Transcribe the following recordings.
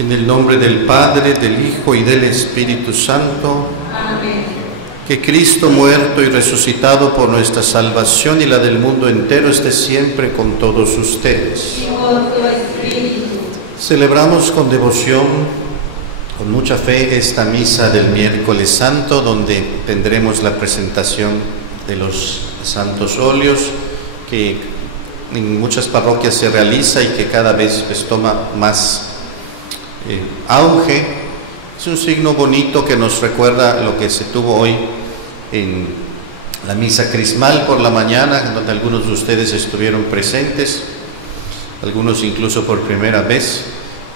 En el nombre del Padre, del Hijo y del Espíritu Santo. Amén. Que Cristo muerto y resucitado por nuestra salvación y la del mundo entero esté siempre con todos ustedes. Y con tu espíritu. Celebramos con devoción, con mucha fe, esta misa del miércoles santo, donde tendremos la presentación de los santos óleos, que en muchas parroquias se realiza y que cada vez pues toma más auge. Es un signo bonito que nos recuerda lo que se tuvo hoy en la misa crismal por la mañana, donde algunos de ustedes estuvieron presentes, algunos incluso por primera vez.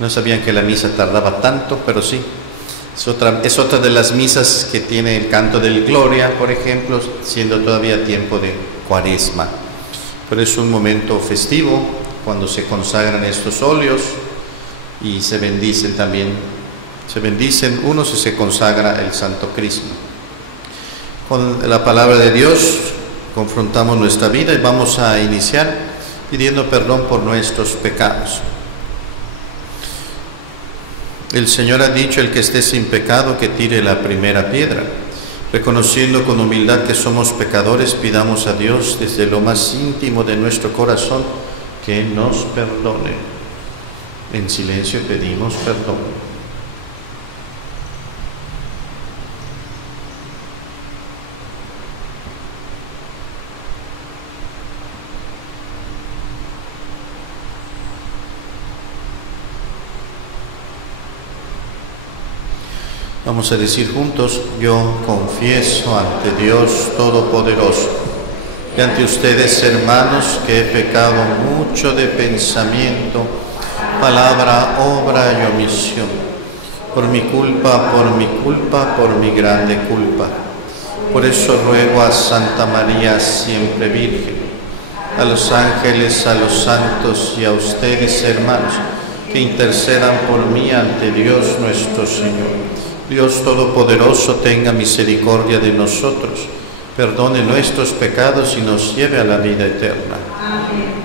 No sabían que la misa tardaba tanto, pero sí. Es otra de las misas que tiene el canto del Gloria, por ejemplo, siendo todavía tiempo de Cuaresma. Pero es un momento festivo cuando se consagran estos óleos y se bendicen también. Se bendicen unos y se consagra el Santo Crisma. Con la palabra de Dios confrontamos nuestra vida y vamos a iniciar pidiendo perdón por nuestros pecados. El Señor ha dicho: el que esté sin pecado, que tire la primera piedra. Reconociendo con humildad que somos pecadores, pidamos a Dios desde lo más íntimo de nuestro corazón que nos perdone. En silencio pedimos perdón. Vamos a decir juntos: yo confieso ante Dios Todopoderoso y ante ustedes, hermanos, que he pecado mucho de pensamiento, palabra, obra y omisión, por mi culpa, por mi grande culpa. Por eso ruego a Santa María, siempre Virgen, a los ángeles, a los santos y a ustedes, hermanos, que intercedan por mí ante Dios nuestro Señor. Dios Todopoderoso tenga misericordia de nosotros, perdone nuestros pecados y nos lleve a la vida eterna. Amén.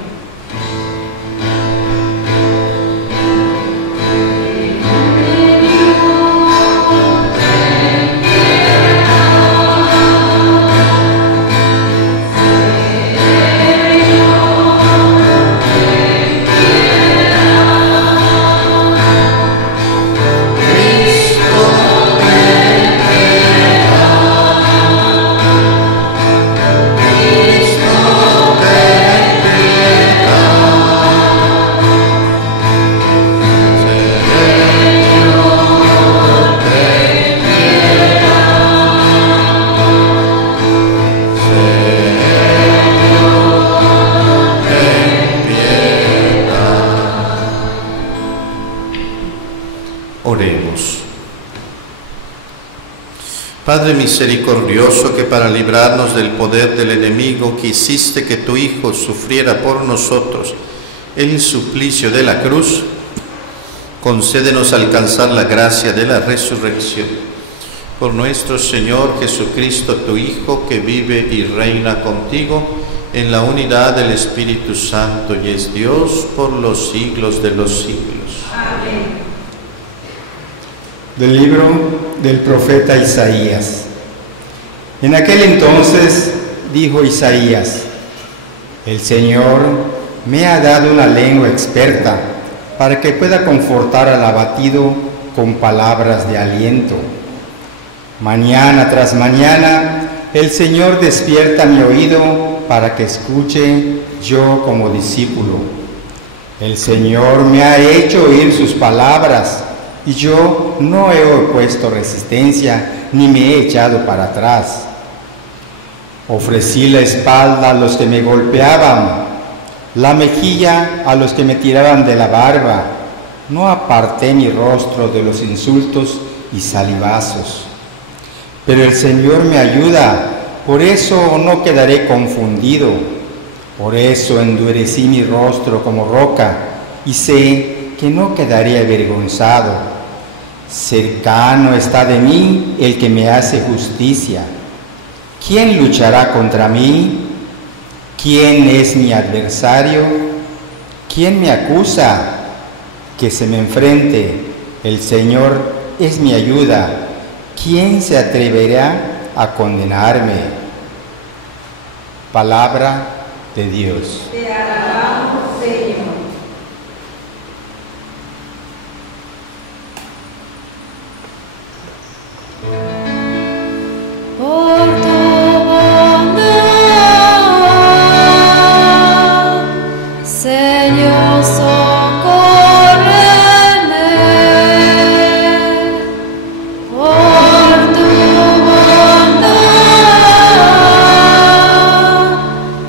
Padre misericordioso, que para librarnos del poder del enemigo quisiste que tu Hijo sufriera por nosotros el suplicio de la cruz, concédenos alcanzar la gracia de la resurrección. Por nuestro Señor Jesucristo, tu Hijo, que vive y reina contigo en la unidad del Espíritu Santo y es Dios por los siglos de los siglos. Amén. Del libro del profeta Isaías. En aquel entonces dijo Isaías: el Señor me ha dado una lengua experta para que pueda confortar al abatido con palabras de aliento. Mañana tras mañana el Señor despierta mi oído para que escuche yo como discípulo. El Señor me ha hecho oír sus palabras y yo no he opuesto resistencia ni me he echado para atrás. Ofrecí la espalda a los que me golpeaban, la mejilla a los que me tiraban de la barba. No aparté mi rostro de los insultos y salivazos. Pero el Señor me ayuda, por eso no quedaré confundido. Por eso endurecí mi rostro como roca y sé que no quedaré avergonzado. Cercano está de mí el que me hace justicia. ¿Quién luchará contra mí? ¿Quién es mi adversario? ¿Quién me acusa? Que se me enfrente. El Señor es mi ayuda. ¿Quién se atreverá a condenarme? Palabra de Dios. Te alabamos, Señor. Por tu bondad, Señor, socórreme. Por tu bondad,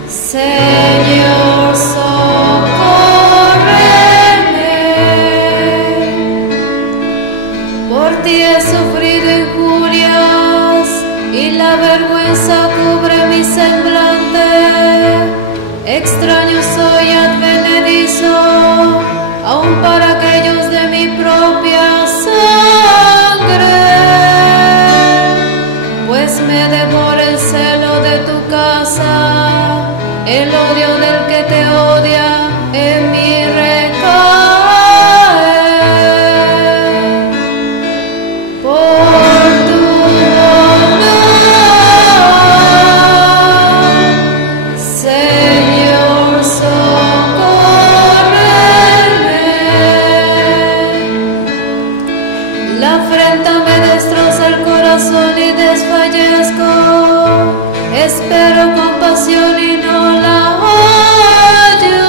Señor, socórreme. Por ti he sufrido injurias y la vergüenza cubre mi semblante. Extraño soy y advenedizo, aun para aquellos de mi propia sangre. Pues me devora el celo de tu casa, el odio del que te odia en mi recae. Por tu bondad, Señor, socórreme. La afrenta me destroza el corazón y desfallezco. Espero compasión y no la hallo.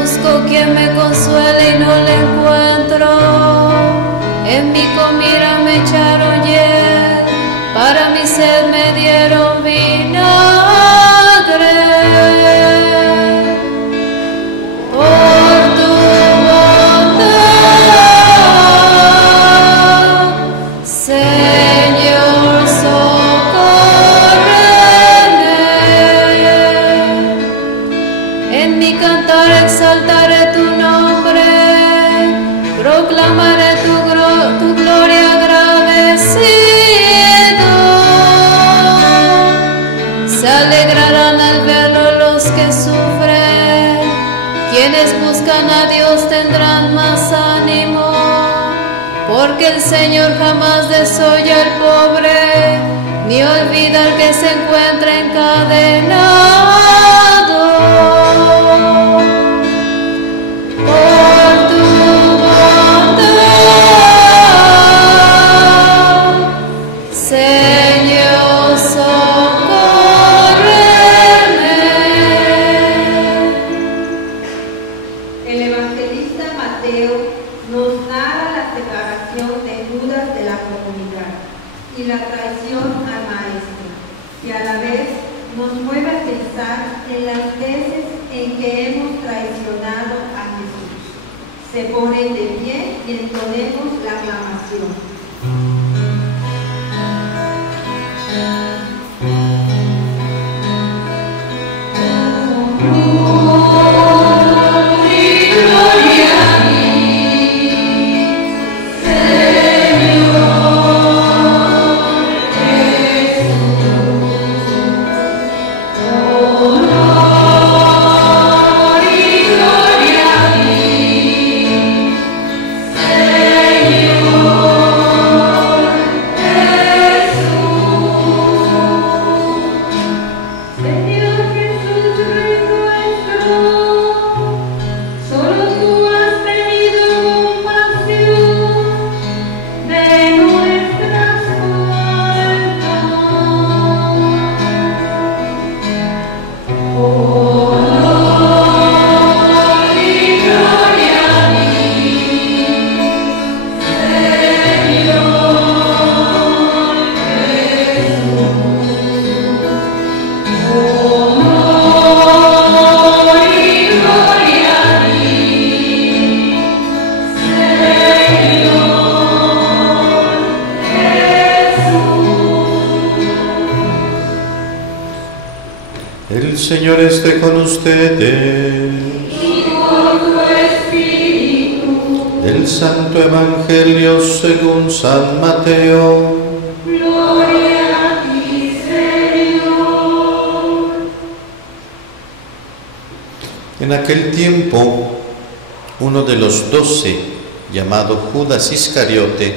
Busco quien me consuele y no la encuentro. En mi comida me echaron hiel, para mi sed me dieron vinagre. Por tu bondad, Señor, socórreme. En mi cantar exaltaré tu nombre, proclamaré tu gloria agradecido. Se alegrarán al verlo los que sufren, quienes buscan a Dios tendrán más ánimo, porque el Señor jamás desoye al pobre, ni olvida al que se encuentra encadenado. Por tu bondad, Señor, socórreme. El evangelista Mateo nos narra la separación de Judas de la comunidad y la traición al Maestro, y a la vez nos mueve a pensar en las veces en que hemos traicionado a Jesús. Se ponen de pie y entonemos la aclamación. El Señor esté con ustedes. Y con tu espíritu. Del Santo Evangelio según San Mateo. Gloria a ti, Señor. En aquel tiempo, uno de los 12, llamado Judas Iscariote,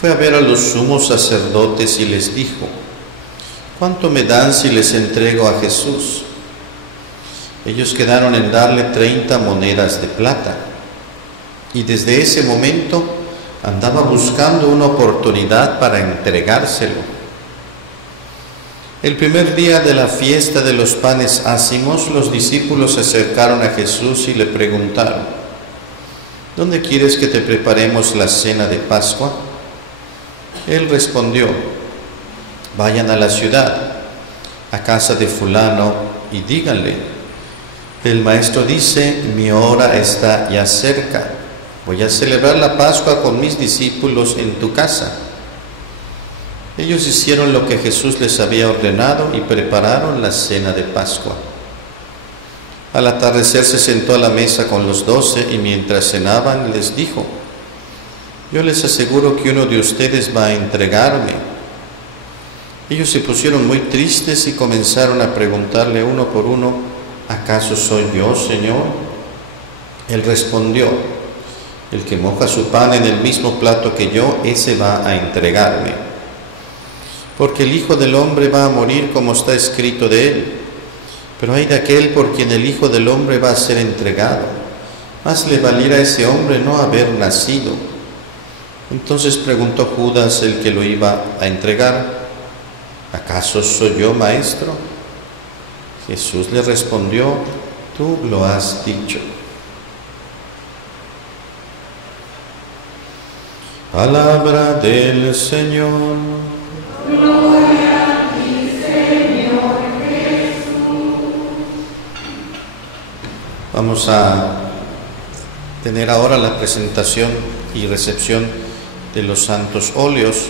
fue a ver a los sumos sacerdotes y les dijo: ¿cuánto me dan si les entrego a Jesús? Ellos quedaron en darle 30 monedas de plata, y desde ese momento andaba buscando una oportunidad para entregárselo. El primer día de la fiesta de los panes ácimos, los discípulos se acercaron a Jesús y le preguntaron: ¿dónde quieres que te preparemos la cena de Pascua? Él respondió: vayan a la ciudad, a casa de fulano, y díganle: el maestro dice, mi hora está ya cerca, voy a celebrar la Pascua con mis discípulos en tu casa. Ellos hicieron lo que Jesús les había ordenado y prepararon la cena de Pascua. Al atardecer se sentó a la mesa con los 12 y mientras cenaban les dijo: yo les aseguro que uno de ustedes va a entregarme. Ellos se pusieron muy tristes y comenzaron a preguntarle uno por uno: ¿acaso soy yo, Señor? Él respondió: el que moja su pan en el mismo plato que yo, ese va a entregarme. Porque el Hijo del Hombre va a morir como está escrito de él. Pero hay de aquel por quien el Hijo del Hombre va a ser entregado. Más le valiera a ese hombre no haber nacido. Entonces preguntó Judas, el que lo iba a entregar: ¿acaso soy yo, maestro? Jesús le respondió: tú lo has dicho. Palabra del Señor. Gloria a ti, Señor Jesús. Vamos a tener ahora la presentación y recepción de los santos óleos.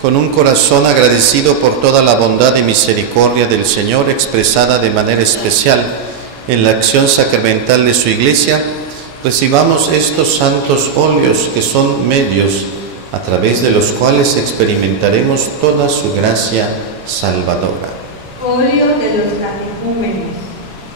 Con un corazón agradecido por toda la bondad y misericordia del Señor expresada de manera especial en la acción sacramental de su Iglesia, recibamos estos santos óleos que son medios a través de los cuales experimentaremos toda su gracia salvadora. Óleo de los catecúmenos.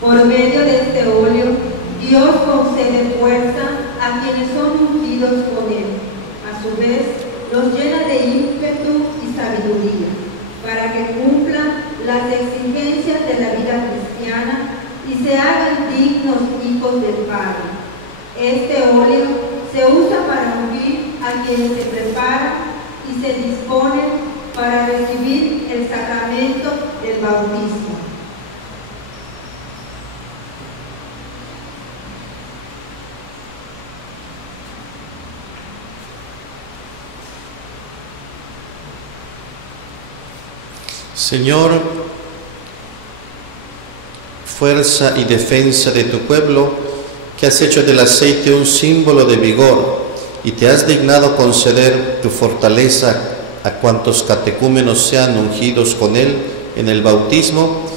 Por medio de este óleo, Dios concede fuerza a quienes son ungidos con él. A su vez, los llena de ímpetu y sabiduría, para que cumplan las exigencias de la vida cristiana y se hagan dignos hijos del Padre. Este óleo se usa para ungir a quienes se preparan y se disponen para recibir el sacramento del bautismo. Señor, fuerza y defensa de tu pueblo, que has hecho del aceite un símbolo de vigor y te has dignado conceder tu fortaleza a cuantos catecúmenos sean ungidos con él en el bautismo,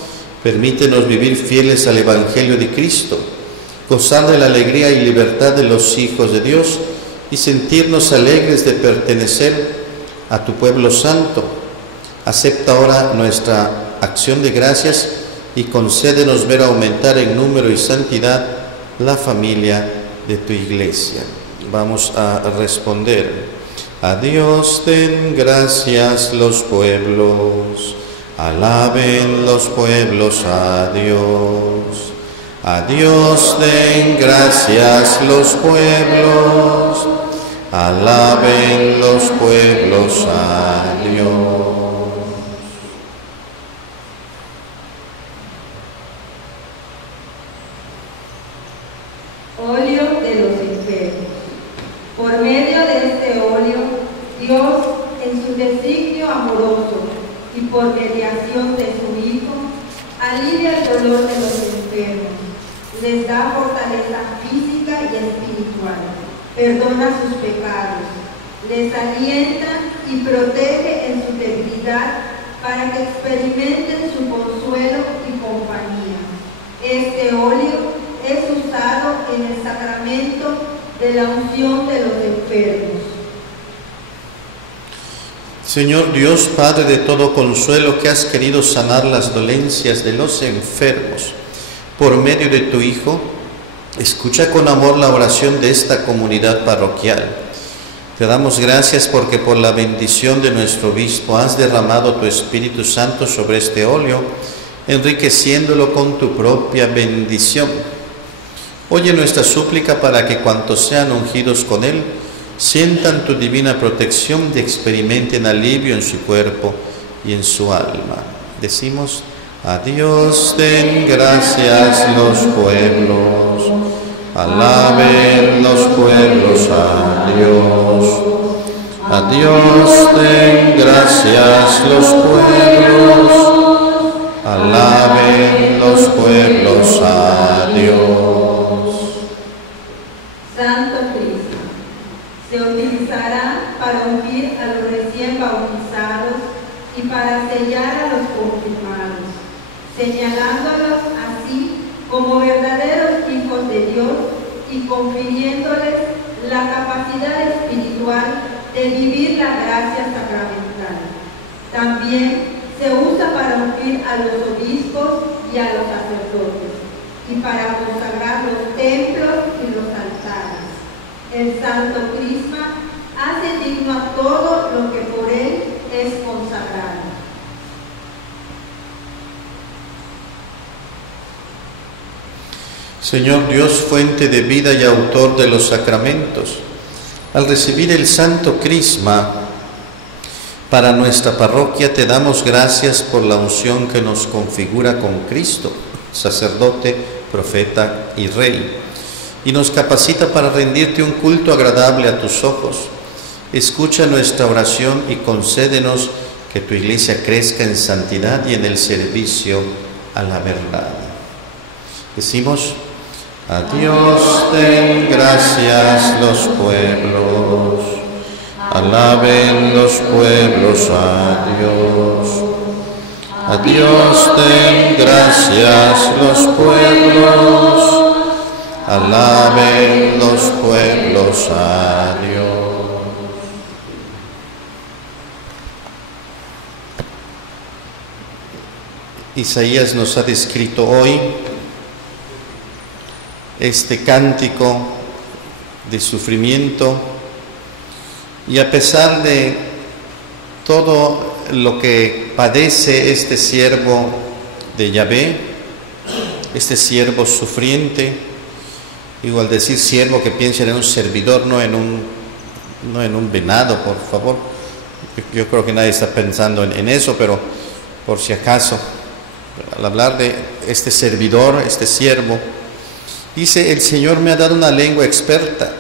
permítenos vivir fieles al Evangelio de Cristo, gozar de la alegría y libertad de los hijos de Dios y sentirnos alegres de pertenecer a tu pueblo santo. Acepta ahora nuestra acción de gracias y concédenos ver aumentar en número y santidad la familia de tu Iglesia. Vamos a responder: a Dios den gracias los pueblos, alaben los pueblos a Dios. A Dios den gracias los pueblos, alaben los pueblos a Dios. Óleo de los enfermos. Por medio de este óleo, Dios, en su designio amoroso y por mediación de su Hijo, alivia el dolor de los enfermos, les da fortaleza física y espiritual, perdona sus pecados, les alienta y protege en su debilidad para que experimenten su consuelo y compañía. Este óleo es usado en el sacramento de la unción de los enfermos. Señor Dios, Padre de todo consuelo, que has querido sanar las dolencias de los enfermos por medio de tu Hijo, Escucha con amor la oración de esta comunidad parroquial. Te damos gracias porque por la bendición de nuestro obispo has derramado tu Espíritu Santo sobre este óleo, enriqueciéndolo con tu propia bendición. Oye nuestra súplica para que cuantos sean ungidos con él, sientan tu divina protección y experimenten alivio en su cuerpo y en su alma. Decimos: a Dios den gracias los pueblos, alaben los pueblos a Dios. A Dios den gracias los pueblos, alaben los pueblos a Dios. Santo Cristo se utilizará para ungir a los recién bautizados y para sellar a los confirmados, señalándolos así como verdaderos hijos de Dios y confiriéndoles la capacidad espiritual de vivir la gracia sacramental. También se usa para ungir a los obispos y a los sacerdotes y para consagrar los templos y los altares. El Santo Crisma hace digno a todo lo que por él es consagrado. Señor Dios, fuente de vida y autor de los sacramentos, al recibir el Santo Crisma para nuestra parroquia, te damos gracias por la unción que nos configura con Cristo, sacerdote, profeta y rey, y nos capacita para rendirte un culto agradable a tus ojos. Escucha nuestra oración y concédenos que tu Iglesia crezca en santidad y en el servicio a la verdad. Decimos: a Dios den gracias los pueblos, alaben los pueblos a Dios. A Dios den gracias los pueblos, alaben los pueblos a Dios. Isaías nos ha descrito hoy este cántico de sufrimiento, y a pesar de todo lo que padece este siervo de Yahvé, este siervo sufriente, igual decir siervo que piensen en un servidor, no en un venado, por favor. Yo creo que nadie está pensando en eso, pero por si acaso, al hablar de este servidor, este siervo, dice: el Señor me ha dado una lengua experta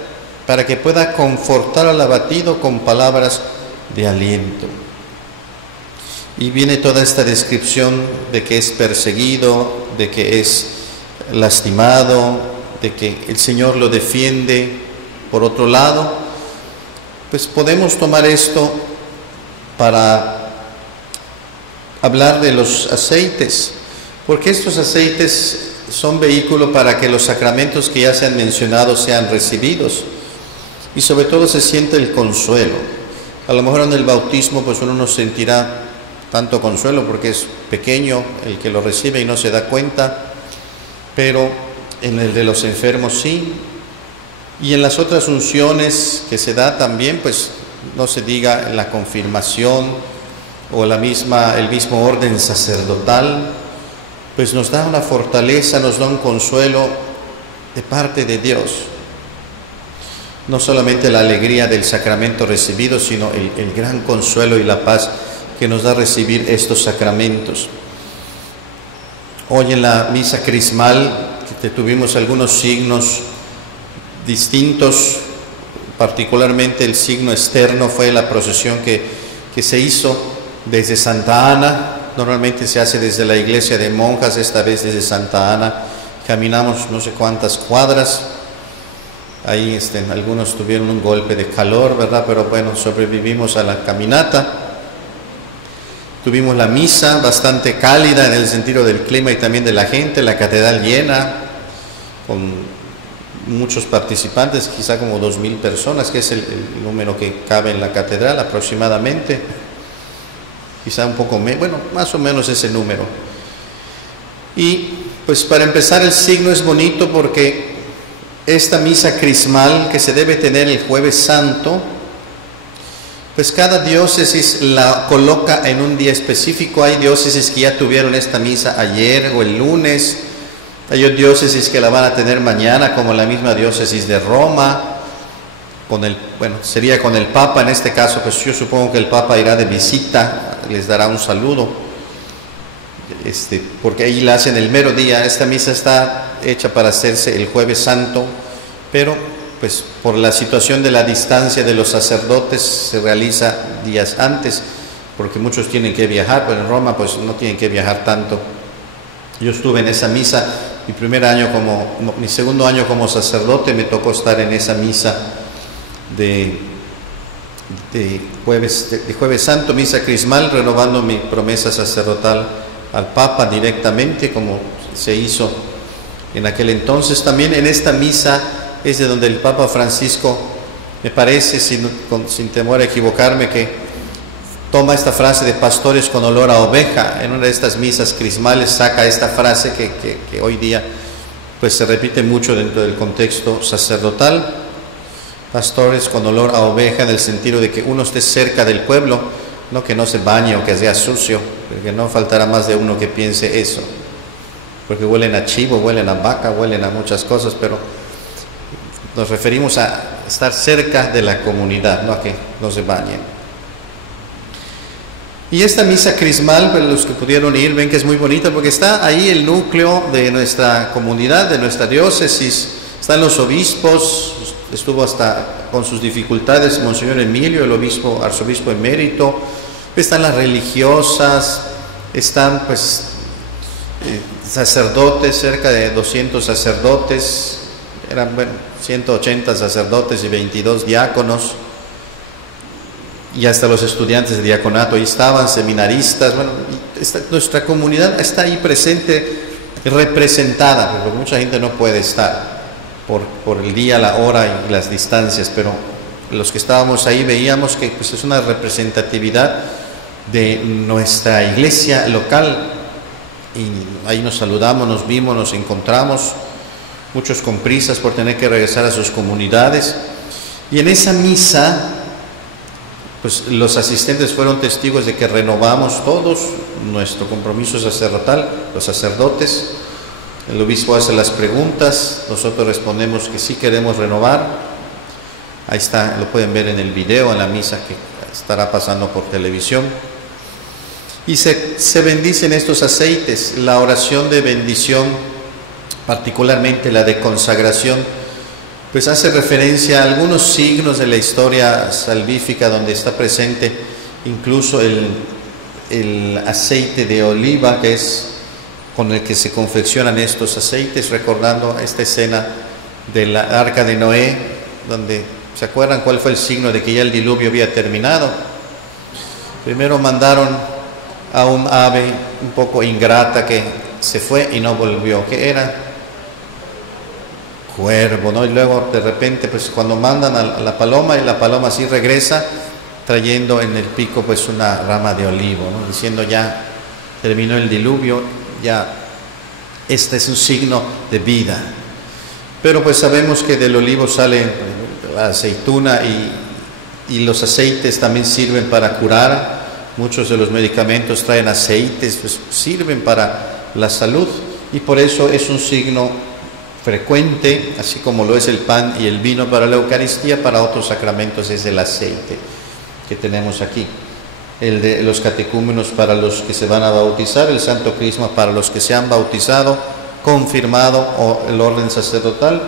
para que pueda confortar al abatido con palabras de aliento. Y viene toda esta descripción de que es perseguido, de que es lastimado, de que el Señor lo defiende. Por otro lado, pues podemos tomar esto para hablar de los aceites, porque estos aceites son vehículo para que los sacramentos que ya se han mencionado sean recibidos, y sobre todo se siente el consuelo. A lo mejor en el bautismo pues uno no sentirá tanto consuelo porque es pequeño el que lo recibe y no se da cuenta, pero en el de los enfermos sí, y en las otras unciones que se da también, pues no se diga en la confirmación o el mismo orden sacerdotal, pues nos da una fortaleza, nos da un consuelo de parte de Dios. No solamente la alegría del sacramento recibido, sino el gran consuelo y la paz que nos da recibir estos sacramentos. Hoy en la misa crismal que tuvimos algunos signos distintos, particularmente el signo externo fue la procesión que se hizo desde Santa Ana. Normalmente se hace desde la iglesia de monjas, esta vez desde Santa Ana. Caminamos no sé cuántas cuadras. Ahí algunos tuvieron un golpe de calor, ¿verdad? Pero bueno, sobrevivimos a la caminata. Tuvimos la misa bastante cálida en el sentido del clima y también de la gente, la catedral llena, con muchos participantes, quizá como 2,000 personas, que es el número que cabe en la catedral aproximadamente. Quizá un poco menos, bueno, más o menos ese número. Y pues para empezar, el signo es bonito porque esta misa crismal que se debe tener el Jueves Santo, pues cada diócesis la coloca en un día específico. Hay diócesis que ya tuvieron esta misa ayer o el lunes, hay diócesis que la van a tener mañana, como la misma diócesis de Roma, sería con el Papa. En este caso, pues yo supongo que el Papa irá de visita, les dará un saludo, porque ahí la hacen el mero día. Esta misa está hecha para hacerse el Jueves Santo, pero pues por la situación de la distancia de los sacerdotes se realiza días antes, porque muchos tienen que viajar, pero en Roma pues no tienen que viajar tanto. Yo estuve en esa misa, mi segundo año como sacerdote, me tocó estar en esa misa de Jueves Santo, misa crismal, renovando mi promesa sacerdotal al Papa directamente, como se hizo en aquel entonces. También en esta misa es de donde el Papa Francisco, me parece, sin temor a equivocarme, que toma esta frase de pastores con olor a oveja. En una de estas misas crismales saca esta frase que hoy día pues se repite mucho dentro del contexto sacerdotal: pastores con olor a oveja, en el sentido de que uno esté cerca del pueblo, no que no se bañe o que sea sucio, porque no faltará más de uno que piense eso, porque huelen a chivo, huelen a vaca, huelen a muchas cosas, pero nos referimos a estar cerca de la comunidad, no a que no se bañen. Y esta misa crismal, pues los que pudieron ir ven que es muy bonita, porque está ahí el núcleo de nuestra comunidad, de nuestra diócesis. Están los obispos, estuvo hasta con sus dificultades Monseñor Emilio, el arzobispo emérito. Están las religiosas, están pues sacerdotes, cerca de 200 sacerdotes, eran 180 sacerdotes y 22 diáconos, y hasta los estudiantes de diaconato ahí estaban, seminaristas. Nuestra comunidad está ahí presente, representada, porque mucha gente no puede estar por el día, la hora y las distancias, pero los que estábamos ahí veíamos que pues es una representatividad de nuestra iglesia local, y ahí nos saludamos, nos vimos, nos encontramos, muchos con prisas por tener que regresar a sus comunidades. Y en esa misa pues los asistentes fueron testigos de que renovamos todos nuestro compromiso sacerdotal, los sacerdotes. El obispo hace las preguntas, nosotros respondemos que sí queremos renovar. Ahí está, lo pueden ver en el video, en la misa que estará pasando por televisión. Y se bendicen estos aceites. La oración de bendición, particularmente la de consagración, pues hace referencia a algunos signos de la historia salvífica, donde está presente incluso el aceite de oliva, que es con el que se confeccionan estos aceites, recordando esta escena de la arca de Noé, donde, ¿se acuerdan cuál fue el signo de que ya el diluvio había terminado? Primero mandaron a un ave un poco ingrata que se fue y no volvió. ¿Qué era? Cuervo, ¿no? Y luego de repente, pues cuando mandan a la paloma, y la paloma sí regresa trayendo en el pico pues una rama de olivo, ¿no? Diciendo ya terminó el diluvio, ya este es un signo de vida. Pero pues sabemos que del olivo sale la aceituna, y los aceites también sirven para curar. Muchos de los medicamentos traen aceites, pues sirven para la salud, y por eso es un signo frecuente, así como lo es el pan y el vino para la Eucaristía. Para otros sacramentos es el aceite que tenemos aquí. El de los catecúmenos para los que se van a bautizar, el Santo Crisma para los que se han bautizado, confirmado, o el orden sacerdotal,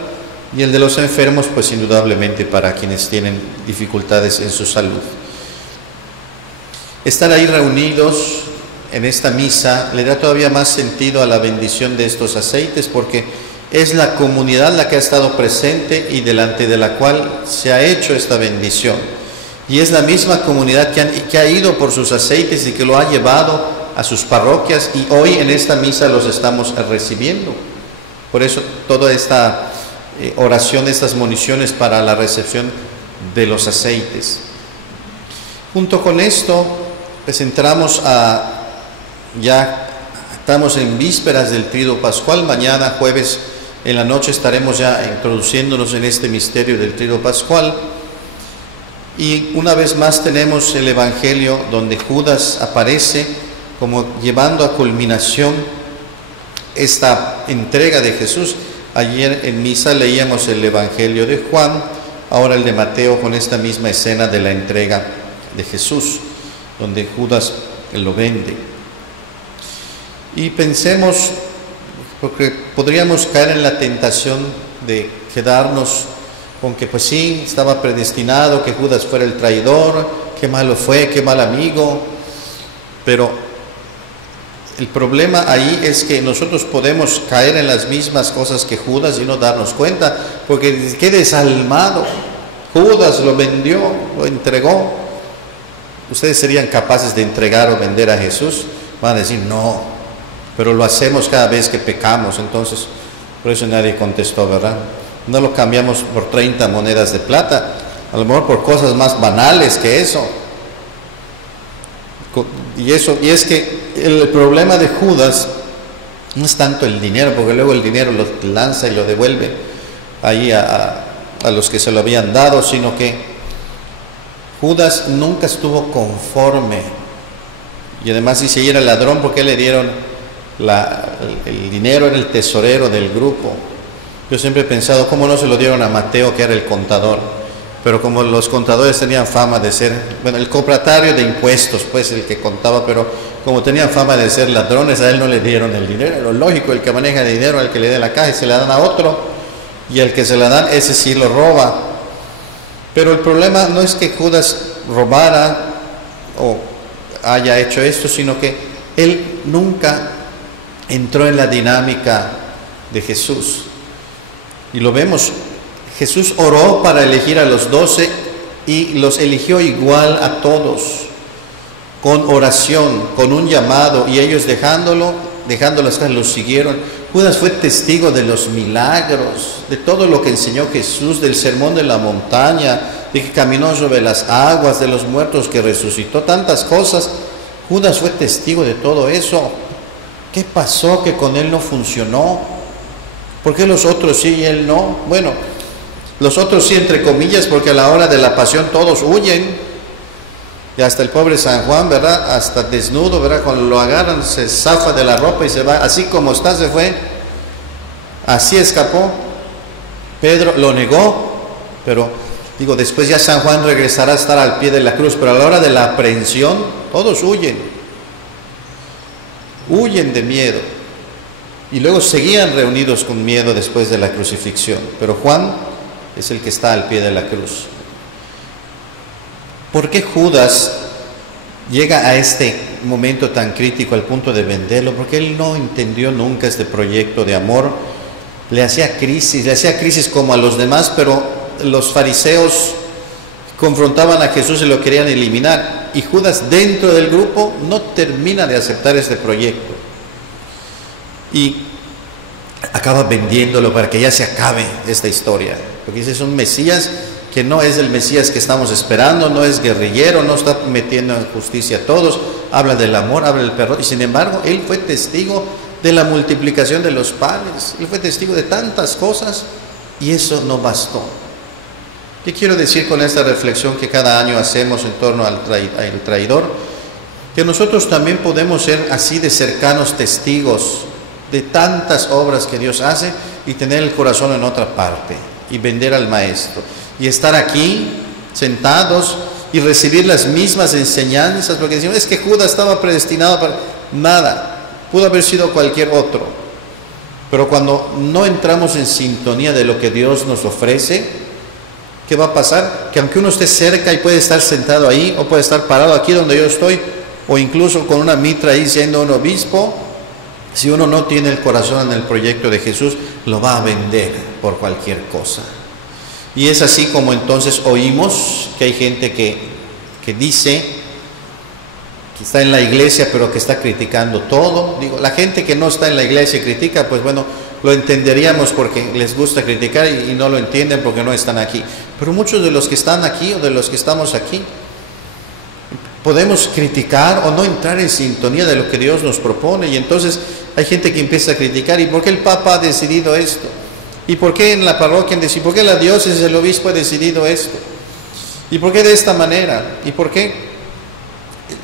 y el de los enfermos, pues indudablemente para quienes tienen dificultades en su salud. Estar ahí reunidos en esta misa le da todavía más sentido a la bendición de estos aceites, porque es la comunidad la que ha estado presente y delante de la cual se ha hecho esta bendición. Y es la misma comunidad que ha ido por sus aceites y que lo ha llevado a sus parroquias, y hoy en esta misa los estamos recibiendo. Por eso toda esta oración, estas municiones para la recepción de los aceites. Junto con esto, pues ya estamos en vísperas del Tríduo Pascual. Mañana, jueves En la noche estaremos ya introduciéndonos en este misterio del Triduo Pascual. Y una vez más tenemos el Evangelio donde Judas aparece como llevando a culminación esta entrega de Jesús. Ayer en misa leíamos el Evangelio de Juan, ahora el de Mateo, con esta misma escena de la entrega de Jesús, donde Judas lo vende. Y pensemos, porque podríamos caer en la tentación de quedarnos con que pues sí, estaba predestinado que Judas fuera el traidor, qué malo fue, qué mal amigo, pero el problema ahí es que nosotros podemos caer en las mismas cosas que Judas y no darnos cuenta, porque qué desalmado, Judas lo vendió, lo entregó. ¿Ustedes serían capaces de entregar o vender a Jesús? Van a decir no, pero lo hacemos cada vez que pecamos, entonces por eso nadie contestó, ¿verdad? No lo cambiamos por 30 monedas de plata, a lo mejor por cosas más banales que eso. Y es que el problema de Judas no es tanto el dinero, porque luego el dinero lo lanza y lo devuelve ahí a los que se lo habían dado, sino que Judas nunca estuvo conforme. Y además dice, y era ladrón porque le dieron el dinero, era el tesorero del grupo. Yo siempre he pensado, ¿cómo no se lo dieron a Mateo, que era el contador? Pero como los contadores tenían fama de ser, bueno, el copratario de impuestos, pues el que contaba, pero como tenían fama de ser ladrones, a él no le dieron el dinero. Lo lógico, el que maneja el dinero, al que le dé la caja, se la dan a otro, y al que se la dan, ese sí lo roba. Pero el problema no es que Judas robara o haya hecho esto, sino que él nunca entró en la dinámica de Jesús. Y lo vemos, Jesús oró para elegir a los 12 y los eligió igual a todos, con oración, con un llamado, y ellos dejándolo estar, los siguieron. Judas fue testigo de los milagros, de todo lo que enseñó Jesús, del sermón de la montaña, de que caminó sobre las aguas, de los muertos que resucitó, tantas cosas. Judas fue testigo de todo eso. ¿Qué pasó que con él no funcionó? ¿Por qué los otros sí y él no? Bueno, los otros sí, entre comillas, porque a la hora de la pasión todos huyen. Y hasta el pobre San Juan, ¿verdad? Hasta desnudo, ¿verdad? Cuando lo agarran se zafa de la ropa y se va. Así como está, se fue. Así escapó. Pedro lo negó, pero digo, después ya San Juan regresará a estar al pie de la cruz, pero a la hora de la aprehensión todos huyen. Huyen de miedo. Y luego seguían reunidos con miedo después de la crucifixión. Pero Juan es el que está al pie de la cruz. ¿Por qué Judas llega a este momento tan crítico al punto de venderlo? Porque él no entendió nunca este proyecto de amor. Le hacía crisis como a los demás, pero los fariseos confrontaban a Jesús y lo querían eliminar. Y Judas, dentro del grupo, no termina de aceptar este proyecto. Y acaba vendiéndolo para que ya se acabe esta historia. Porque ese es un Mesías que no es el Mesías que estamos esperando, no es guerrillero, no está metiendo en justicia a todos, habla del amor, habla del perdón. Y sin embargo, él fue testigo de la multiplicación de los panes, él fue testigo de tantas cosas y eso no bastó. ¿Qué quiero decir con esta reflexión que cada año hacemos en torno al traidor? Que nosotros también podemos ser así de cercanos testigos de tantas obras que Dios hace y tener el corazón en otra parte y vender al Maestro y estar aquí sentados y recibir las mismas enseñanzas, porque decimos, es que Judas estaba predestinado para nada, pudo haber sido cualquier otro. Pero cuando no entramos en sintonía de lo que Dios nos ofrece, ¿qué va a pasar? Que aunque uno esté cerca y puede estar sentado ahí, o puede estar parado aquí donde yo estoy, o incluso con una mitra ahí siendo un obispo, si uno no tiene el corazón en el proyecto de Jesús, lo va a vender por cualquier cosa. Y es así como entonces oímos que hay gente que dice que está en la iglesia pero que está criticando todo. Digo, la gente que no está en la iglesia y critica, pues bueno, lo entenderíamos porque les gusta criticar y no lo entienden porque no están aquí. Pero muchos de los que están aquí o de los que estamos aquí, podemos criticar o no entrar en sintonía de lo que Dios nos propone. Y entonces hay gente que empieza a criticar, ¿y por qué el Papa ha decidido esto? ¿Y por qué en la parroquia? ¿Y por qué la diócesis, el obispo ha decidido esto? ¿Y por qué de esta manera? ¿Y por qué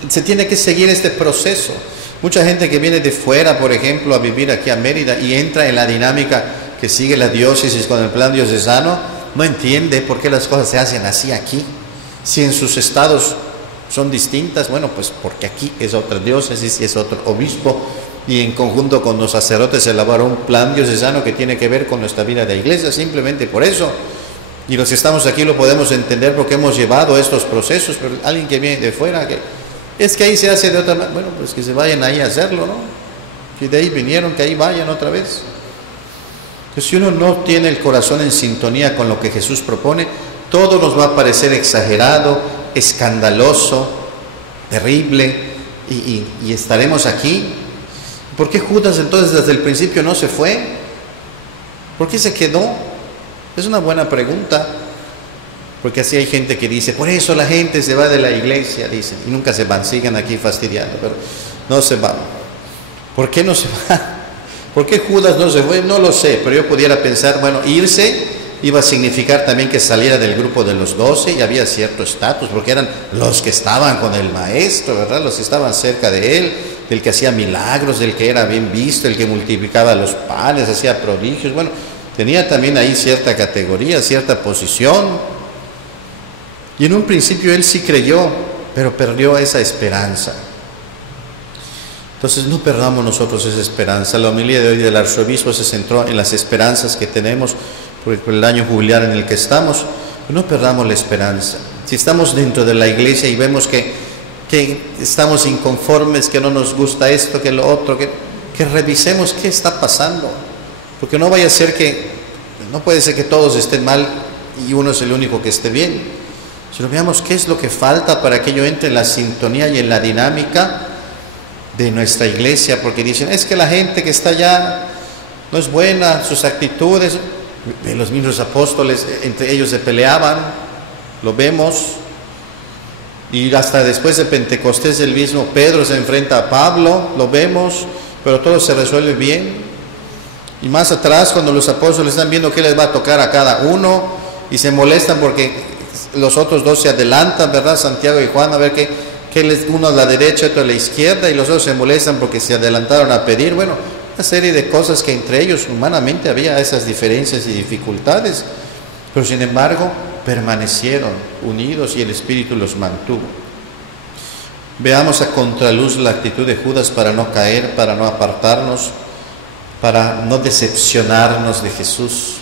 se tiene que seguir este proceso? Mucha gente que viene de fuera, por ejemplo, a vivir aquí a Mérida y entra en la dinámica que sigue la diócesis con el plan diocesano, no entiende por qué las cosas se hacen así aquí. Si en sus estados son distintas, bueno, pues porque aquí es otra diócesis y es otro obispo, y en conjunto con los sacerdotes se elaboró un plan diocesano que tiene que ver con nuestra vida de iglesia, simplemente por eso. Y los que estamos aquí lo podemos entender porque hemos llevado estos procesos, pero alguien que viene de fuera, que es que ahí se hace de otra manera, bueno, pues que se vayan ahí a hacerlo, ¿no? Si de ahí vinieron, que ahí vayan otra vez. Pues si uno no tiene el corazón en sintonía con lo que Jesús propone, todo nos va a parecer exagerado, escandaloso, terrible, y estaremos aquí. ¿Por qué Judas entonces desde el principio no se fue? ¿Por qué se quedó? Es una buena pregunta, porque así hay gente que dice, por eso la gente se va de la iglesia, dicen, y nunca se van, sigan aquí fastidiando, pero no se van. ¿Por qué no se va? ¿Por qué Judas no se fue? No lo sé, pero yo pudiera pensar, bueno, irse iba a significar también que saliera del grupo de los 12 y había cierto estatus, porque eran los que estaban con el maestro, ¿verdad? Los que estaban cerca de él, del que hacía milagros, del que era bien visto, el que multiplicaba los panes, hacía prodigios, bueno, tenía también ahí cierta categoría, cierta posición. Y en un principio él sí creyó, pero perdió esa esperanza. Entonces no perdamos nosotros esa esperanza. La homilía de hoy del arzobispo se centró en las esperanzas que tenemos por el año jubilar en el que estamos. No perdamos la esperanza. Si estamos dentro de la iglesia y vemos que estamos inconformes, que no nos gusta esto, que lo otro, que revisemos qué está pasando. Porque no vaya a ser no puede ser que todos estén mal y uno es el único que esté bien. Sino veamos qué es lo que falta para que yo entre en la sintonía y en la dinámica de nuestra iglesia, porque dicen, es que la gente que está allá no es buena, sus actitudes, los mismos apóstoles, entre ellos se peleaban, lo vemos, y hasta después de Pentecostés el mismo Pedro se enfrenta a Pablo, lo vemos, pero todo se resuelve bien. Y más atrás, cuando los apóstoles están viendo qué les va a tocar a cada uno, y se molestan porque los otros dos se adelantan, ¿verdad? Santiago y Juan, a ver uno a la derecha, otro a la izquierda, y los otros se molestan porque se adelantaron a pedir. Bueno, una serie de cosas que entre ellos humanamente había esas diferencias y dificultades, pero sin embargo permanecieron unidos y el Espíritu los mantuvo. Veamos a contraluz la actitud de Judas para no caer, para no apartarnos, para no decepcionarnos de Jesús,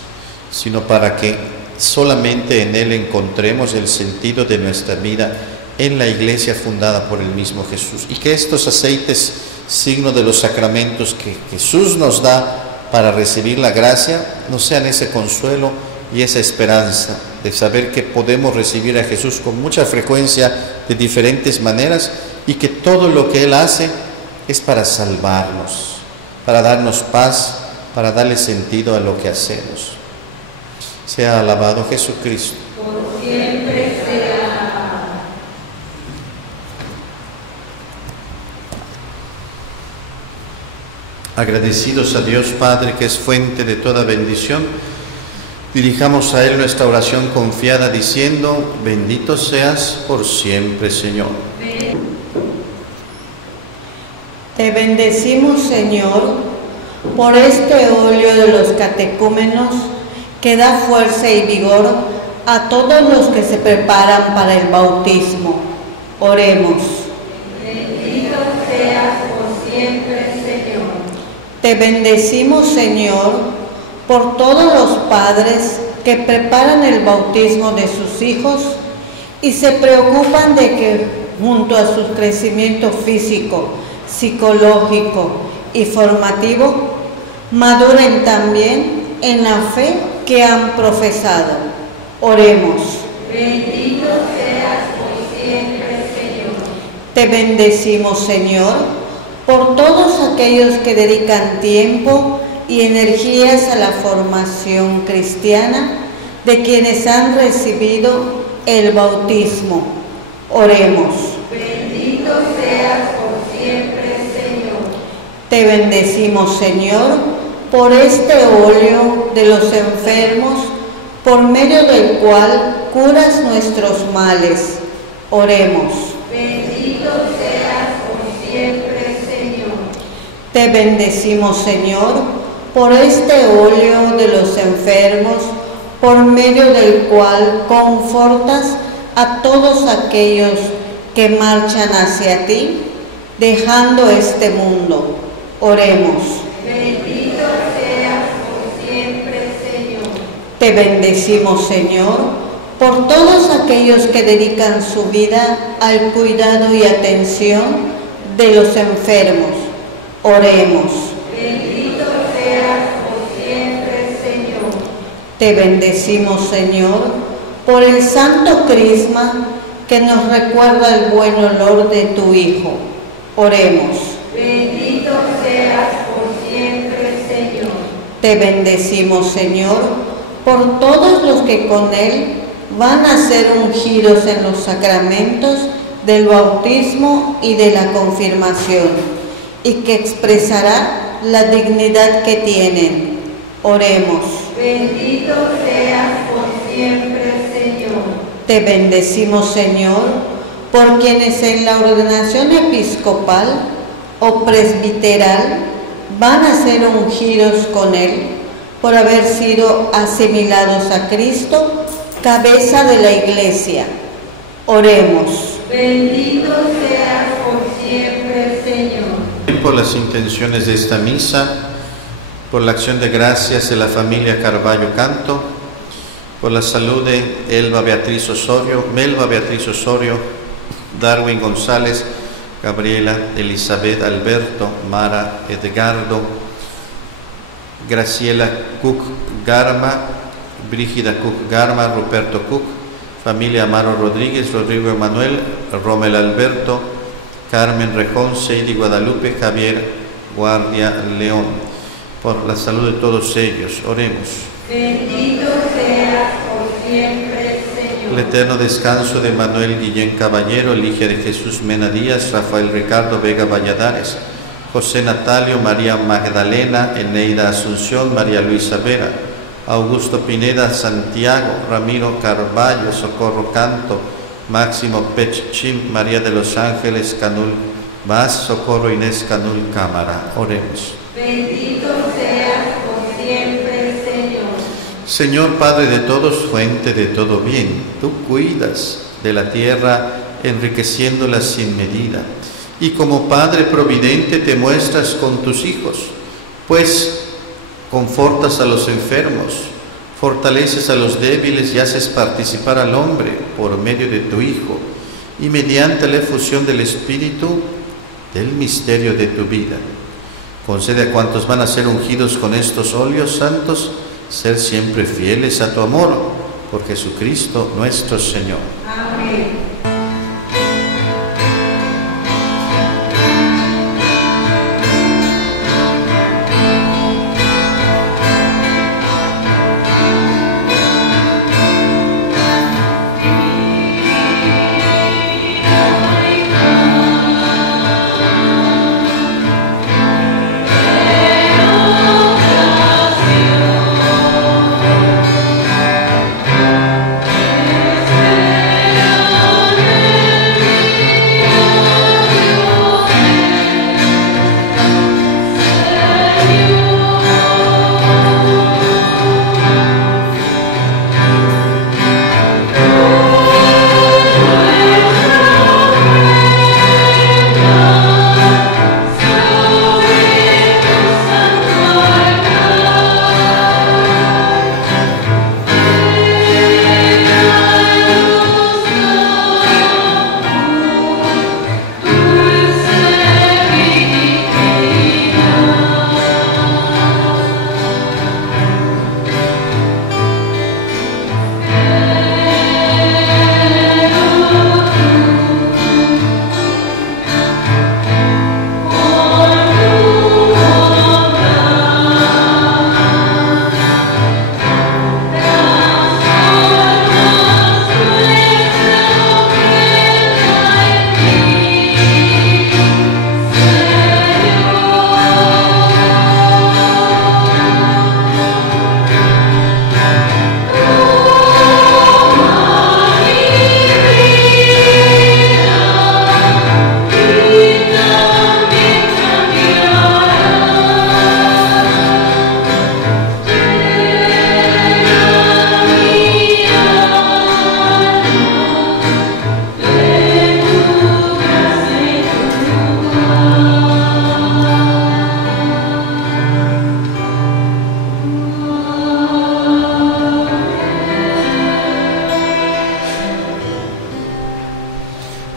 sino para que solamente en Él encontremos el sentido de nuestra vida en la iglesia fundada por el mismo Jesús, y que estos aceites, signo de los sacramentos que Jesús nos da para recibir la gracia, nos sean ese consuelo y esa esperanza de saber que podemos recibir a Jesús con mucha frecuencia de diferentes maneras, y que todo lo que Él hace es para salvarnos, para darnos paz, para darle sentido a lo que hacemos. Sea alabado Jesucristo. Por siempre sea. Agradecidos a Dios Padre, que es fuente de toda bendición, dirijamos a Él nuestra oración confiada diciendo, bendito seas por siempre, Señor. Te bendecimos, Señor, por este óleo de los catecúmenos que da fuerza y vigor a todos los que se preparan para el bautismo. Oremos. Bendito seas por siempre, Señor. Te bendecimos, Señor, por todos los padres que preparan el bautismo de sus hijos y se preocupan de que, junto a su crecimiento físico, psicológico y formativo, maduren también en la fe que han profesado. Oremos. Bendito seas por siempre, Señor. Te bendecimos, Señor, por todos aquellos que dedican tiempo y energías a la formación cristiana de quienes han recibido el bautismo. Oremos. Bendito seas por siempre, Señor. Te bendecimos, Señor, por este óleo de los enfermos, por medio del cual curas nuestros males. Oremos. Bendito seas por siempre, Señor. Te bendecimos, Señor, por este óleo de los enfermos, por medio del cual confortas a todos aquellos que marchan hacia ti, dejando este mundo. Oremos. Bendito seas por siempre, Señor. Te bendecimos, Señor, por todos aquellos que dedican su vida al cuidado y atención de los enfermos. Oremos. Bendito seas por siempre, Señor. Te bendecimos, Señor, por el santo crisma que nos recuerda el buen olor de tu Hijo. Oremos. Bendito seas por siempre, Señor. Te bendecimos, Señor, por todos los que con Él van a ser ungidos en los sacramentos del bautismo y de la confirmación, y que expresará la dignidad que tienen. Oremos. Bendito seas por siempre, Señor. Te bendecimos, Señor, por quienes en la ordenación episcopal o presbiteral van a ser ungidos con Él por haber sido asimilados a Cristo, cabeza de la Iglesia. Oremos. Bendito seas por siempre, Señor. Por las intenciones de esta misa, por la acción de gracias de la familia Carballo Canto, por la salud de Melba Beatriz Osorio, Darwin González, Gabriela Elizabeth Alberto, Mara Edgardo, Graciela Cook Garma, Brígida Cook Garma, Ruperto Cook, familia Amaro Rodríguez, Rodrigo Emanuel, Rommel Alberto, Carmen Rejón, Seidi Guadalupe, Javier Guardia León. Por la salud de todos ellos, oremos. Bendito seas por siempre, Señor. El eterno descanso de Manuel Guillén Caballero, Ligia de Jesús Mena Díaz, Rafael Ricardo Vega Valladares, José Natalio, María Magdalena, Eneida Asunción, María Luisa Vera, Augusto Pineda Santiago, Ramiro Carballo, Socorro Canto, Máximo Pechchim, María de los Ángeles Canul Vaz, Socorro Inés Canul Cámara. Oremos. Bendito seas por siempre, Señor. Señor Padre de todos, fuente de todo bien, tú cuidas de la tierra enriqueciéndola sin medida, y como Padre providente te muestras con tus hijos, pues confortas a los enfermos, fortaleces a los débiles y haces participar al hombre por medio de tu Hijo, y mediante la efusión del Espíritu del misterio de tu vida. Concede a cuantos van a ser ungidos con estos óleos santos ser siempre fieles a tu amor, por Jesucristo nuestro Señor. Amén. Amen.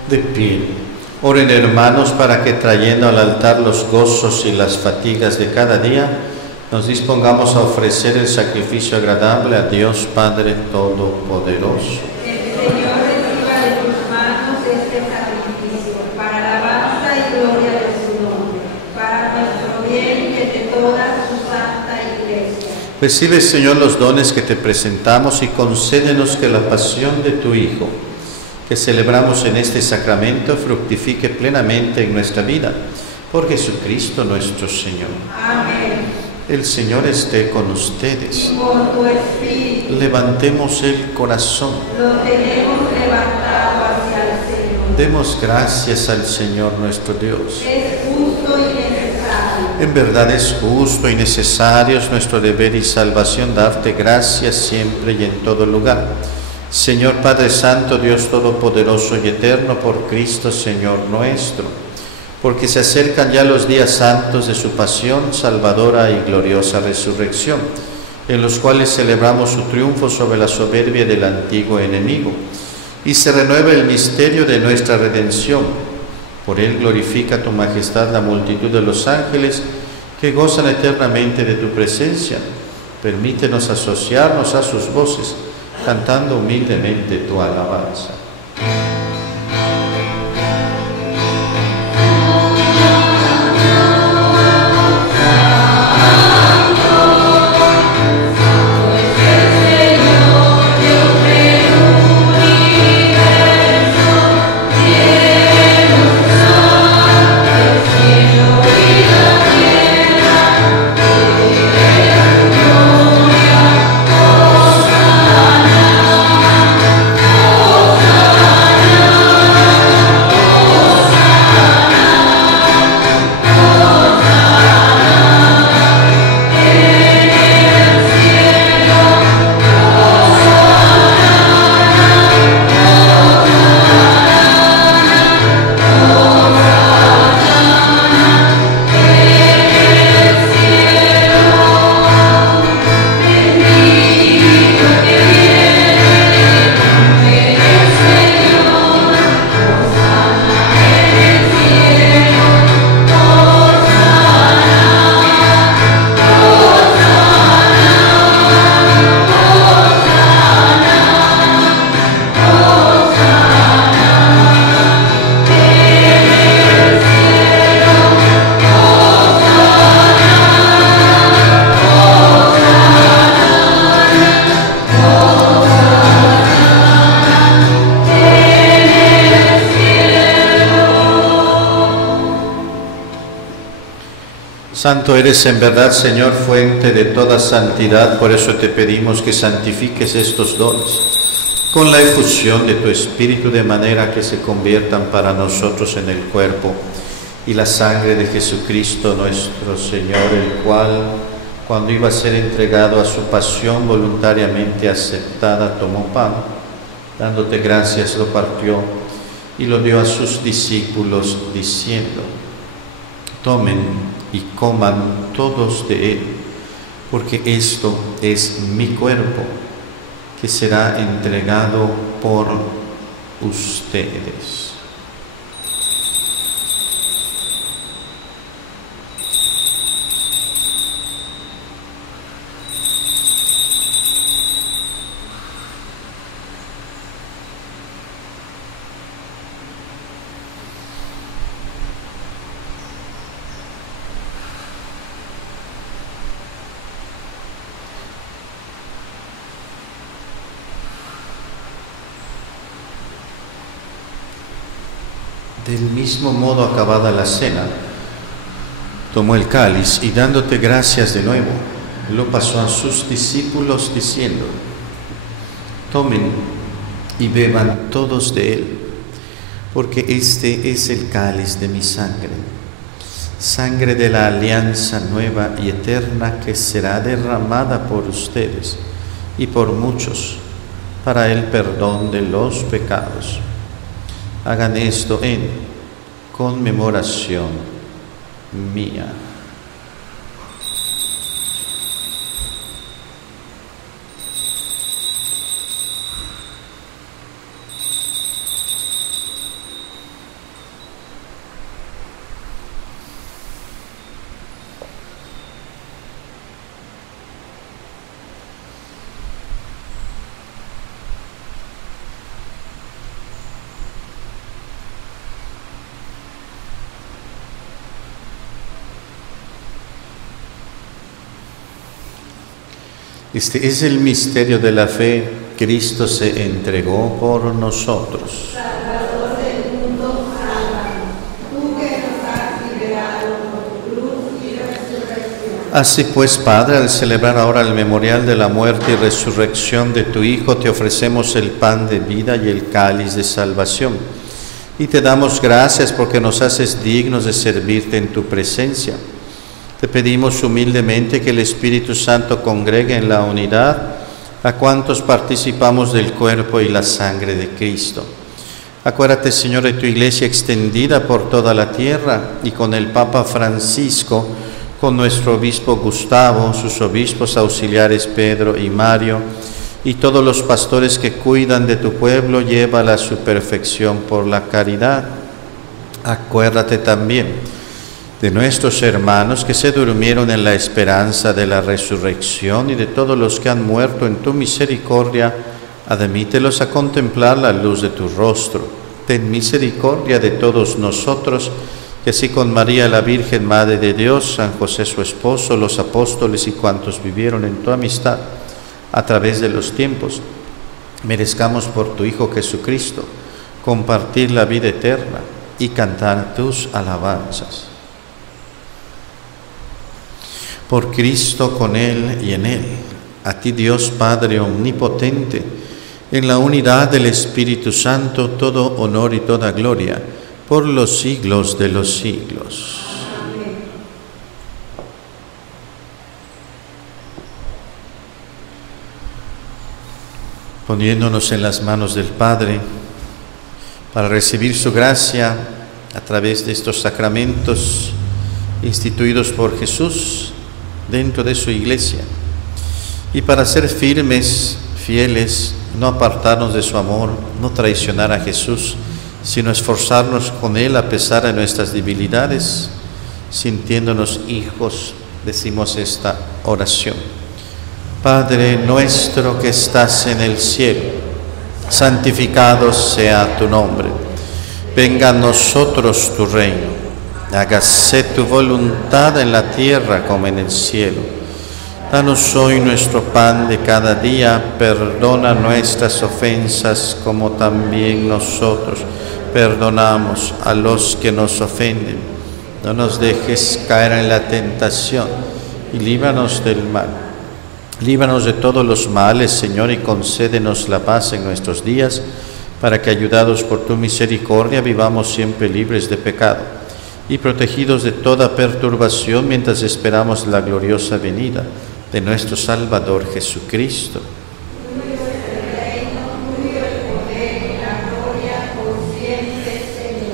De pie. Oren, hermanos, para que trayendo al altar los gozos y las fatigas de cada día, nos dispongamos a ofrecer el sacrificio agradable a Dios Padre Todopoderoso. El Señor reciba de tus manos este sacrificio para alabanza y gloria de su nombre, para nuestro bien y el de toda su santa Iglesia. Recibe, Señor, los dones que te presentamos y concédenos que la pasión de tu Hijo, que celebramos en este sacramento, fructifique plenamente en nuestra vida. Por Jesucristo nuestro Señor. Amén. El Señor esté con ustedes. Y con tu espíritu. Levantemos el corazón. Lo tenemos levantado hacia el Señor. Demos gracias al Señor nuestro Dios. Es justo y necesario. En verdad es justo y necesario, es nuestro deber y salvación darte gracias siempre y en todo lugar. Señor Padre Santo, Dios Todopoderoso y Eterno, por Cristo Señor nuestro, porque se acercan ya los días santos de su pasión, salvadora y gloriosa resurrección, en los cuales celebramos su triunfo sobre la soberbia del antiguo enemigo, y se renueva el misterio de nuestra redención. Por él glorifica tu majestad la multitud de los ángeles que gozan eternamente de tu presencia. Permítenos asociarnos a sus voces, cantando humildemente tu alabanza. Santo eres en verdad, Señor, fuente de toda santidad, por eso te pedimos que santifiques estos dones con la efusión de tu Espíritu, de manera que se conviertan para nosotros en el cuerpo y la sangre de Jesucristo nuestro Señor, el cual, cuando iba a ser entregado a su pasión voluntariamente aceptada, tomó pan, dándote gracias, lo partió y lo dio a sus discípulos, diciendo: tomen y coman todos de él, porque esto es mi cuerpo, que será entregado por ustedes. Del mismo modo, acabada la cena, tomó el cáliz y dándote gracias de nuevo, lo pasó a sus discípulos diciendo: tomen y beban todos de él, porque este es el cáliz de mi sangre, sangre de la alianza nueva y eterna, que será derramada por ustedes y por muchos para el perdón de los pecados. Hagan esto en conmemoración mía. Este es el misterio de la fe. Cristo se entregó por nosotros. Salvador del mundo, sálvanos. Tú que nos has liberado por tu cruz y resurrección. Así pues, Padre, al celebrar ahora el memorial de la muerte y resurrección de tu Hijo, te ofrecemos el pan de vida y el cáliz de salvación. Y te damos gracias porque nos haces dignos de servirte en tu presencia. Te pedimos humildemente que el Espíritu Santo congregue en la unidad a cuantos participamos del cuerpo y la sangre de Cristo. Acuérdate, Señor, de tu iglesia extendida por toda la tierra y con el Papa Francisco, con nuestro obispo Gustavo, sus obispos auxiliares Pedro y Mario, y todos los pastores que cuidan de tu pueblo, llévala a su perfección por la caridad. Acuérdate también de nuestros hermanos que se durmieron en la esperanza de la resurrección y de todos los que han muerto en tu misericordia, admítelos a contemplar la luz de tu rostro. Ten misericordia de todos nosotros, que así con María la Virgen Madre de Dios, San José su esposo, los apóstoles y cuantos vivieron en tu amistad a través de los tiempos, merezcamos por tu Hijo Jesucristo compartir la vida eterna y cantar tus alabanzas. Por Cristo, con Él y en Él, a ti Dios Padre Omnipotente, en la unidad del Espíritu Santo, todo honor y toda gloria, por los siglos de los siglos. Amén. Poniéndonos en las manos del Padre, para recibir su gracia a través de estos sacramentos instituidos por Jesús dentro de su iglesia, y para ser firmes, fieles, no apartarnos de su amor, no traicionar a Jesús, sino esforzarnos con Él a pesar de nuestras debilidades, sintiéndonos hijos, decimos esta oración. Padre nuestro que estás en el cielo, santificado sea tu nombre. Venga a nosotros tu reino. Hágase tu voluntad en la tierra como en el cielo. Danos hoy nuestro pan de cada día. Perdona nuestras ofensas como también nosotros perdonamos a los que nos ofenden. No nos dejes caer en la tentación y líbranos del mal. Líbranos de todos los males, Señor, y concédenos la paz en nuestros días, para que, ayudados por tu misericordia, vivamos siempre libres de pecado y protegidos de toda perturbación mientras esperamos la gloriosa venida de nuestro Salvador Jesucristo.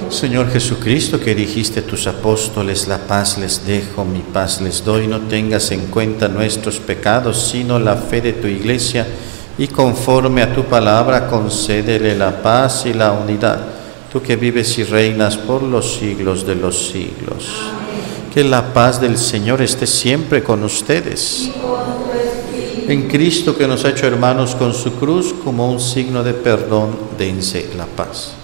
Señor Jesucristo, que dijiste a tus apóstoles, la paz les dejo, mi paz les doy, no tengas en cuenta nuestros pecados, sino la fe de tu iglesia, y conforme a tu palabra concédele la paz y la unidad, tú que vives y reinas por los siglos de los siglos. Amén. Que la paz del Señor esté siempre con ustedes. En Cristo, que nos ha hecho hermanos con su cruz, como un signo de perdón, dense la paz.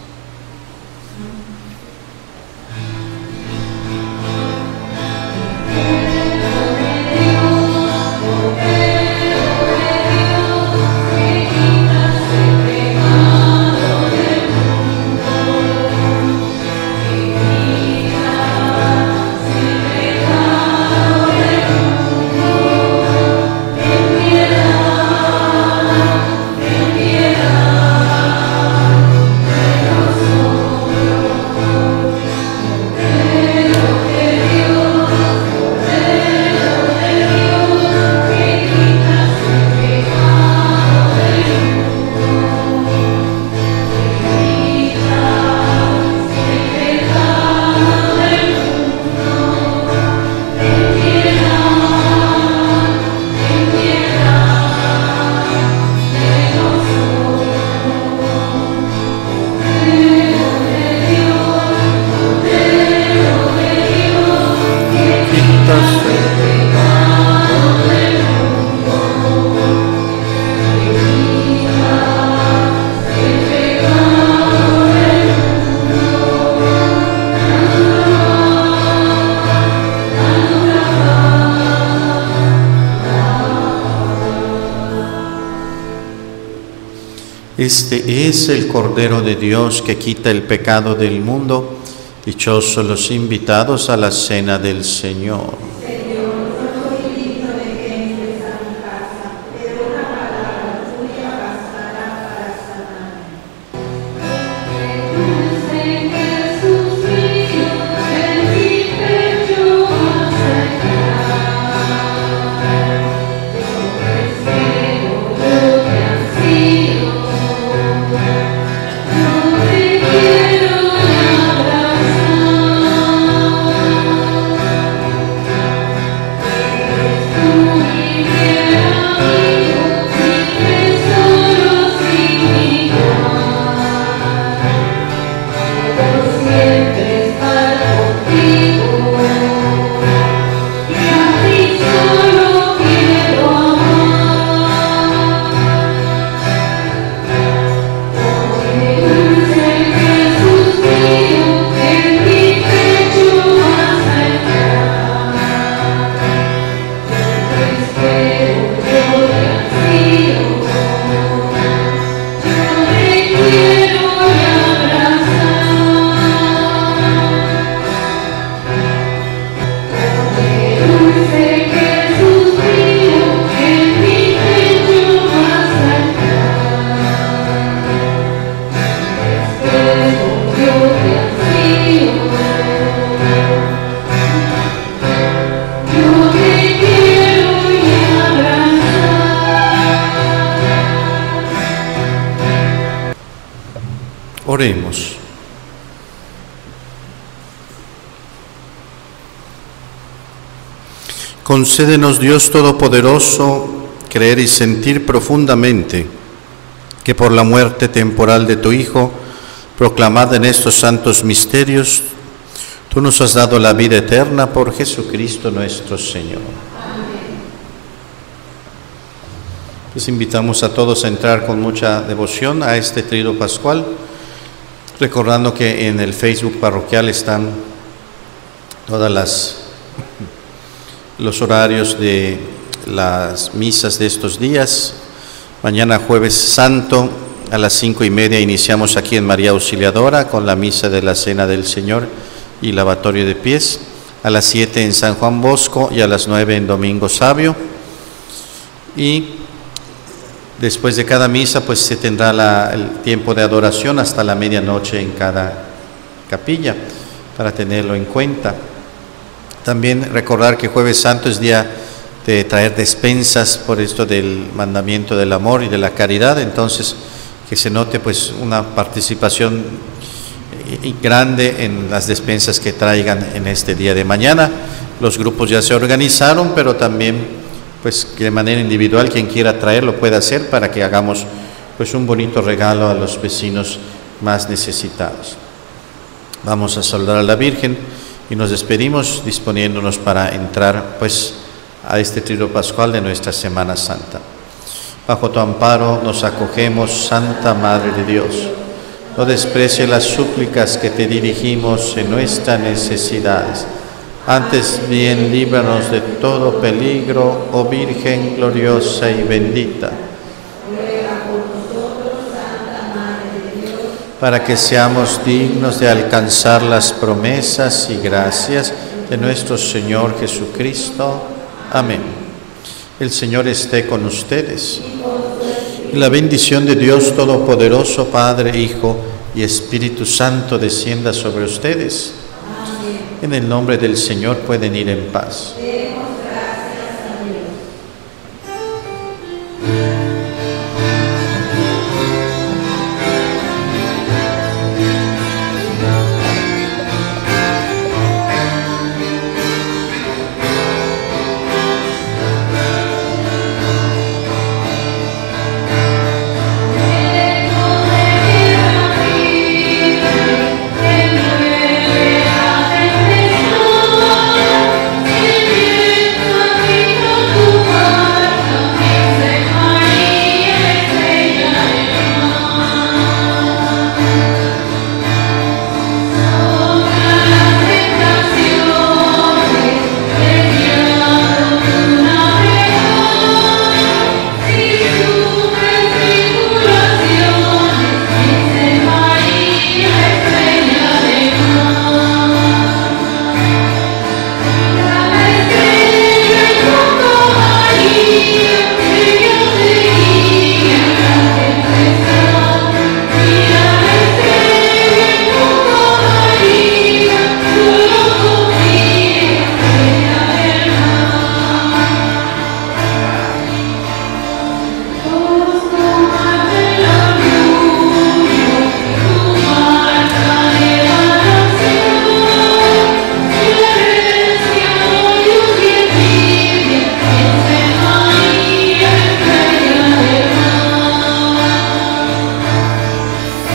Este es el Cordero de Dios que quita el pecado del mundo. Dichosos los invitados a la cena del Señor. Oremos. Concédenos, Dios Todopoderoso, creer y sentir profundamente que por la muerte temporal de tu Hijo, proclamada en estos santos misterios, tú nos has dado la vida eterna por Jesucristo nuestro Señor. Amén. Les invitamos a todos a entrar con mucha devoción a este Tríodo Pascual, recordando que en el Facebook parroquial están todas los horarios de las misas de estos días. Mañana Jueves Santo a las 5:30 iniciamos aquí en María Auxiliadora con la misa de la Cena del Señor y lavatorio de pies. A las 7 en San Juan Bosco y a las 9 en Domingo Sabio. Y después de cada misa pues se tendrá el tiempo de adoración hasta la medianoche en cada capilla, para tenerlo en cuenta. También recordar que Jueves Santo es día de traer despensas por esto del mandamiento del amor y de la caridad, entonces que se note pues una participación grande en las despensas que traigan en este día de mañana. Los grupos ya se organizaron, pero también pues que de manera individual quien quiera traerlo puede hacer para que hagamos pues un bonito regalo a los vecinos más necesitados. Vamos a saludar a la Virgen y nos despedimos disponiéndonos para entrar pues a este Tríodo Pascual de nuestra Semana Santa. Bajo tu amparo nos acogemos, Santa Madre de Dios. No desprecie las súplicas que te dirigimos en nuestras necesidades. Antes bien, líbranos de todo peligro, oh Virgen gloriosa y bendita. Ruega por nosotros, Santa Madre de Dios, para que seamos dignos de alcanzar las promesas y gracias de nuestro Señor Jesucristo. Amén. El Señor esté con ustedes. Y la bendición de Dios Todopoderoso, Padre, Hijo y Espíritu Santo descienda sobre ustedes. En el nombre del Señor pueden ir en paz.